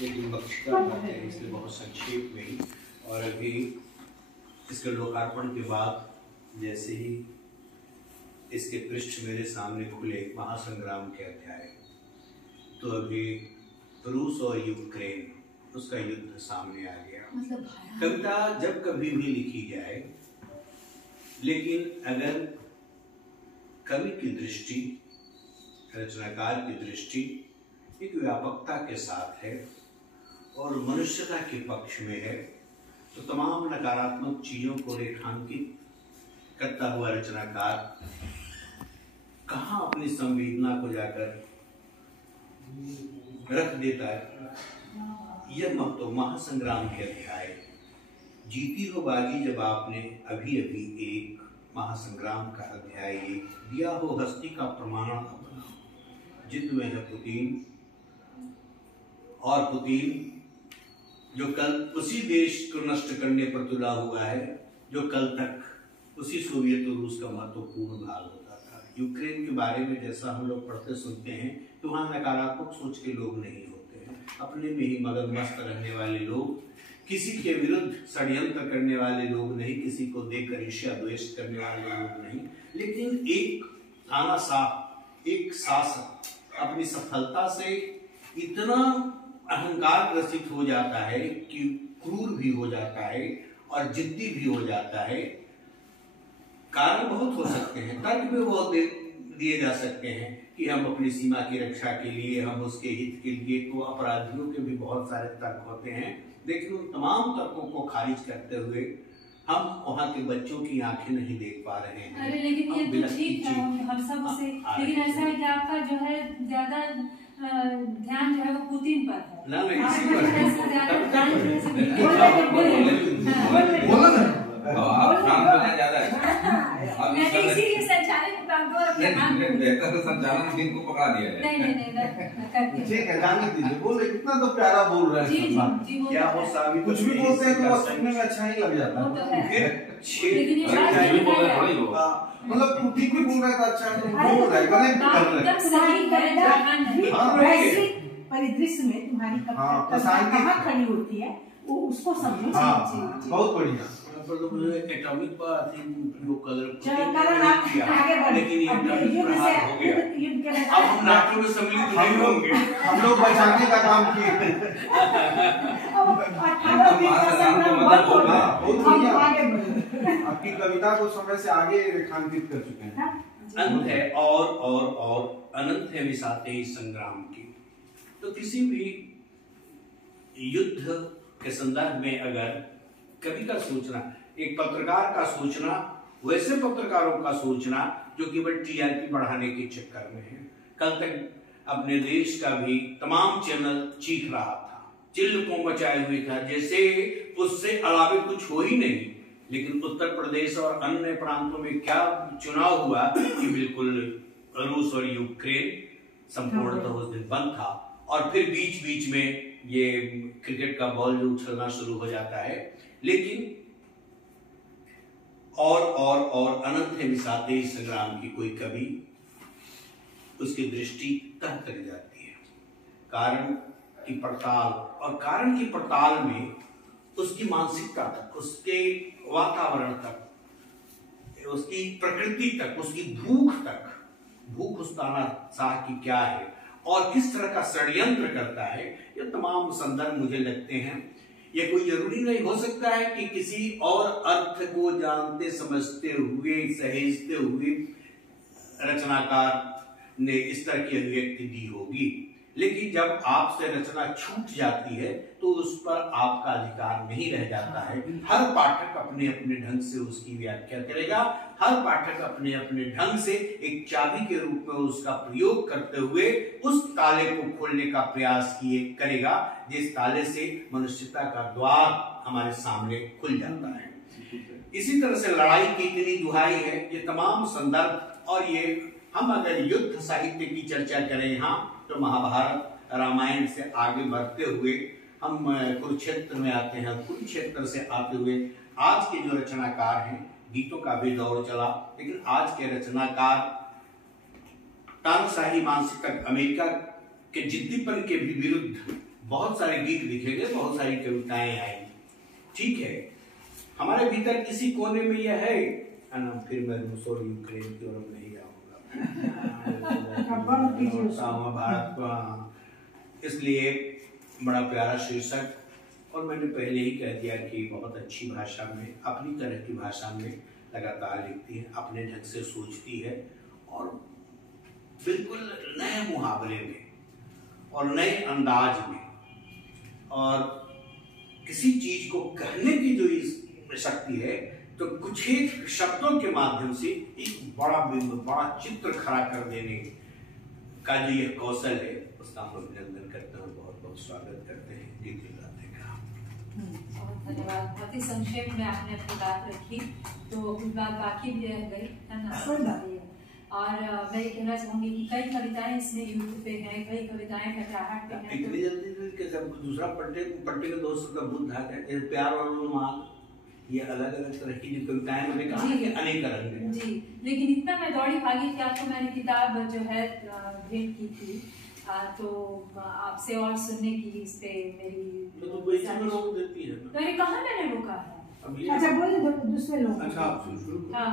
लेकिन बख्शिता करते हैं इसलिए बहुत संक्षेप में ही। और अभी इसके लोकार्पण के बाद जैसे ही इसके पृष्ठ मेरे सामने खुले महासंग्राम के अध्याय, तो अभी रूस और यूक्रेन उसका युद्ध सामने आ गया। कविता जब कभी भी लिखी जाए, लेकिन अगर कवि की दृष्टि, रचनाकार की दृष्टि एक व्यापकता के साथ है और मनुष्यता के पक्ष में है, तो तमाम नकारात्मक चीजों को रेखांकित करता हुआ रचनाकार कहाँ अपनी संवेदना को जाकर रख देता है। यह तो महासंग्राम के अध्याय, जीती हो बाजी जब आपने अभी अभी एक महासंग्राम का अध्याय दिया हो हस्ती का प्रमाण अपना, जिद में है पुतिन, और पुतिन जो कल उसी देश को नष्ट करने पर तुला हुआ है जो कल तक उसी सोवियत और रूस का महत्वपूर्ण भाग होता था। यूक्रेन के बारे में जैसा हम लोग पढ़ते सुनते हैं तो वहाँ नकारात्मक सोच के लोग नहीं होते हैं, अपने में ही मगन मस्त रहने वाले लोग, किसी के विरुद्ध षड्यंत्र करने वाले लोग नहीं, किसी को देखकर ईर्ष्या द्वेष करने वाले लोग नहीं। लेकिन एक तानाशाह, एक शासक अपनी सफलता से इतना अहंकार ग्रसित हो जाता है कि क्रूर भी हो जाता है और जिद्दी भी हो जाता है। कारण बहुत हो सकते हैं, तर्क भी बहुत दिए जा सकते हैं कि हम अपनी सीमा की रक्षा के लिए, हम उसके हित के लिए, तो अपराधियों के भी बहुत सारे तर्क होते हैं। लेकिन उन तमाम तर्कों को खारिज करते हुए हम वहाँ के बच्चों की आंखें नहीं देख पा रहे हैं। अरे लेकिन ये तो ठीक है, हम सब उसे, लेकिन ऐसा है कि आपका जो है ज्यादा ध्यान जो है वो पुतिन पर है। ना इसी पर बोला ना आप काम करना ज्यादा नहीं, इसीलिए संचालक को काम दो बेहतर तो संचालन टीम को पकड़ा दिया है। नहीं ठीक है, जाने दीजिए। बोले कितना तो प्यारा बोल रहे हैं, क्या हो साबित कुछ भी बोलते हैं तो सुनने में अच्छा ही लग जाता है। मतलब ठीक भी बोल रहा था, अच्छा बोल रहा है, गलत कर रहे हैं। परिदृश्य में तुम्हारी कहाँ खड़ी होती है वो उसको समझो। बहुत बढ़िया। एटॉमिक पर उपयोग आगे लेकिन ये प्रहार हो गया। अब हम नाटो में सम्मिलित नहीं होंगे, हम लोग बचाने का काम किए। आपकी कविता को समय से आगे रेखांकित कर चुके हैं। अंत है और अनंत है विसाते इस संग्राम की। तो किसी भी युद्ध के संदर्भ में अगर कवि का सोचना, एक पत्रकार का सोचना, वैसे पत्रकारों का सोचना जो केवल टीआरपी बढ़ाने के चक्कर में है। कल तक अपने देश का भी तमाम चैनल चीख रहा था, चिल्ल को मचाए हुए था, जैसे उससे अलावे कुछ हो ही नहीं। लेकिन उत्तर प्रदेश और अन्य प्रांतों में क्या चुनाव हुआ कि बिल्कुल रूस और यूक्रेन संपूर्णतः उस दिन बंद था। और फिर बीच बीच में ये क्रिकेट का बॉल जो उछलना शुरू हो जाता है। लेकिन और अनंत है विसाते इस संग्राम की कोई कवि, उसकी दृष्टि तह कर जाती है। कारण की पड़ताल, और कारण की पड़ताल में उसकी मानसिकता तक, उसके वातावरण तक, उसकी प्रकृति तक, उसकी भूख तक, भूख उस तानाशाह की क्या है और किस तरह का षड्यंत्र करता है, ये तमाम संदर्भ मुझे लगते हैं। ये कोई जरूरी नहीं हो सकता है कि किसी और अर्थ को जानते समझते हुए, सहेजते हुए रचनाकार ने इस तरह की अभिव्यक्ति दी होगी। लेकिन जब आपसे रचना छूट जाती है तो उस पर आपका अधिकार नहीं रह जाता है। हर पाठक अपने अपने ढंग से उसकी व्याख्या करेगा, हर पाठक अपने अपने ढंग से एक चाबी के रूप में उसका प्रयोग करते हुए उस ताले को खोलने का प्रयास करेगा जिस ताले से मनुष्यता का द्वार हमारे सामने खुल जाता है। इसी तरह से लड़ाई की इतनी दुहाई है, ये तमाम संदर्भ। और ये हम अगर युद्ध साहित्य की चर्चा करें यहाँ, तो महाभारत रामायण से आगे बढ़ते हुए हम कुरुक्षेत्र में आते हैं। कुरुक्षेत्र से आते हुए आज के जो रचनाकार हैं, गीतों का भी दौर चला, लेकिन आज के रचनाकार तानाशाही मानसिकता, अमेरिका के जिद्दीपन के भी विरुद्ध बहुत सारे गीत लिखे गए, बहुत सारी कविताएं आई, ठीक है। हमारे भीतर किसी कोने में यह है ना, फिर मैं रूस और यूक्रेन की ओर नहीं जाऊंगा भारत को, इसलिए बड़ा प्यारा शीर्षक। और मैंने पहले ही कह दिया कि बहुत अच्छी भाषा में, अपनी तरह की भाषा में लगातार लिखती है, अपने ढंग से सोचती है और बिल्कुल नए मुहावरे में और नए अंदाज में, और किसी चीज को कहने की जो शक्ति है, तो कुछ एक शब्दों के माध्यम से एक बड़ा चित्र खड़ा कर देने का जो ये कौशल है, उसका हम अभिनंदन करते हैं और बहुत बहुत स्वागत करते हैं। बहुत धन्यवाद। बहुत ही संक्षेप में आपने अपनी बात रखी, तो कुछ बात बाकी भी रह गई है ना। और मैं ये कहना चाहूंगी कि कई कविताएं इसमें यूट्यूब पे हैं, कई कविताएं कटाहट पे हैं। इतनी जल्दी के सब दूसरा पट्टे के दोस्त का बुद्ध है, प्यार और रोमांच, ये अलग अलग तरह की जो कविताएं मैंने कहा कि अनेक रंग हैं जी। लेकिन इतना मैं दौड़ी भागी कि आपको मैंने किताब जो है भेंट की थी, तो आपसे और सुनने की इस पे मेरी तो कोई चीज़ रोक देती है। मैंने कहा मैंने रोका है। अच्छा बोले दूसरे लोग। अच्छा आप शुरू। हाँ।